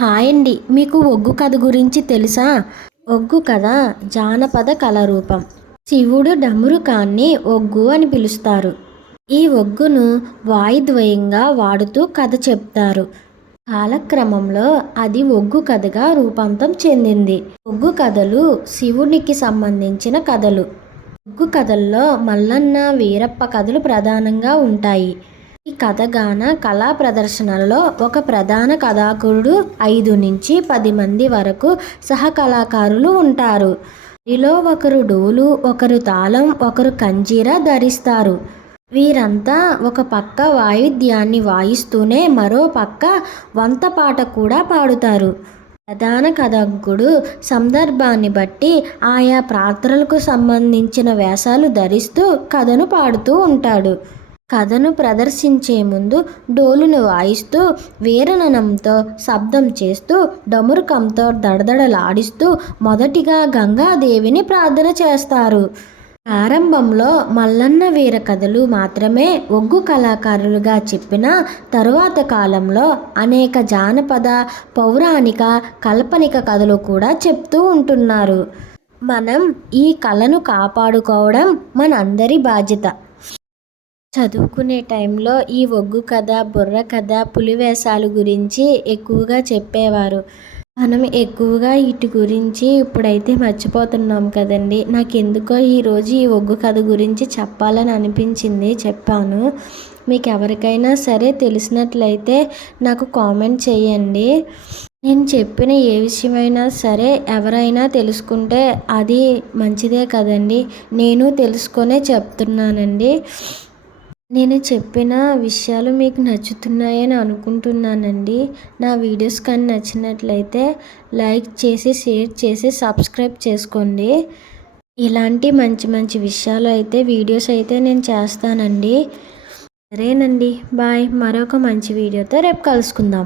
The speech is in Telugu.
హాయ్ అండి. మీకు ఒగ్గు కథ గురించి తెలుసా? ఒగ్గు కథ జానపద కళారూపం. శివుడు డమరుకాన్ని ఒగ్గు అని పిలుస్తారు. ఈ ఒగ్గును వాయుద్వయంగా వాడుతూ కథ చెప్తారు. కాలక్రమంలో అది ఒగ్గు కథగా రూపాంతం చెందింది. ఒగ్గు కథలు శివునికి సంబంధించిన కథలు. ఒగ్గు కథల్లో మల్లన్న వీరప్ప కథలు ప్రధానంగా ఉంటాయి. కథగాన కళా ప్రదర్శనలో ఒక ప్రధాన కథాకుడు ఐదు నుంచి పది మంది వరకు సహకళాకారులు ఉంటారు. వీరిలో ఒకరు డోలు ఒకరు తాళం ఒకరు కంజీర ధరిస్తారు. వీరంతా ఒక పక్క వాయిద్యాన్ని వాయిస్తూనే మరో పక్క వంత పాట కూడా పాడుతారు. ప్రధాన కథకుడు సందర్భాన్ని బట్టి ఆయా ప్రార్థనలకు సంబంధించిన వేషాలు ధరిస్తూ కథను పాడుతూ ఉంటాడు. కథను ప్రదర్శించే ముందు డోలును వాయిస్తూ వీరననంతో శబ్దం చేస్తూ డమురుకంతో దడదడలాడిస్తూ మొదటిగా గంగాదేవిని ప్రార్థన చేస్తారు. ప్రారంభంలో మల్లన్న వీర కథలు మాత్రమే ఒగ్గు కళాకారులుగా చెప్పిన తరువాత కాలంలో అనేక జానపద పౌరాణిక కల్పనిక కథలు కూడా చెప్తూ ఉంటున్నారు. మనం ఈ కళను కాపాడుకోవడం మనందరి బాధ్యత. చదువుకునే టైంలో ఈ ఒగ్గు కథ బుర్ర కథ పులివేషాలు గురించి ఎక్కువగా చెప్పేవారు. మనం ఎక్కువగా వీటి గురించి ఇప్పుడైతే మర్చిపోతున్నాం కదండి. నాకు ఎందుకో ఈరోజు ఈ ఒగ్గు కథ గురించి చెప్పాలని అనిపించింది చెప్పాను. మీకు ఎవరికైనా సరే తెలిసినట్లయితే నాకు కామెంట్ చేయండి. నేను చెప్పిన ఏ విషయమైనా సరే ఎవరైనా తెలుసుకుంటే అది మంచిదే కదండి. నేను తెలుసుకొనే చెప్తున్నానండి. నేను చెప్పిన విషయాలు మీకు నచ్చుతున్నాయని అనుకుంటున్నానండి. నా వీడియోస్ కానీ నచ్చినట్లయితే లైక్ చేసి షేర్ చేసి సబ్స్క్రైబ్ చేసుకోండి. ఇలాంటి మంచి మంచి విషయాలు అయితే వీడియోస్ అయితే నేను చేస్తానండి. సరేనండి. బాయ్. మరొక మంచి వీడియోతో రేపు కలుసుకుందాం.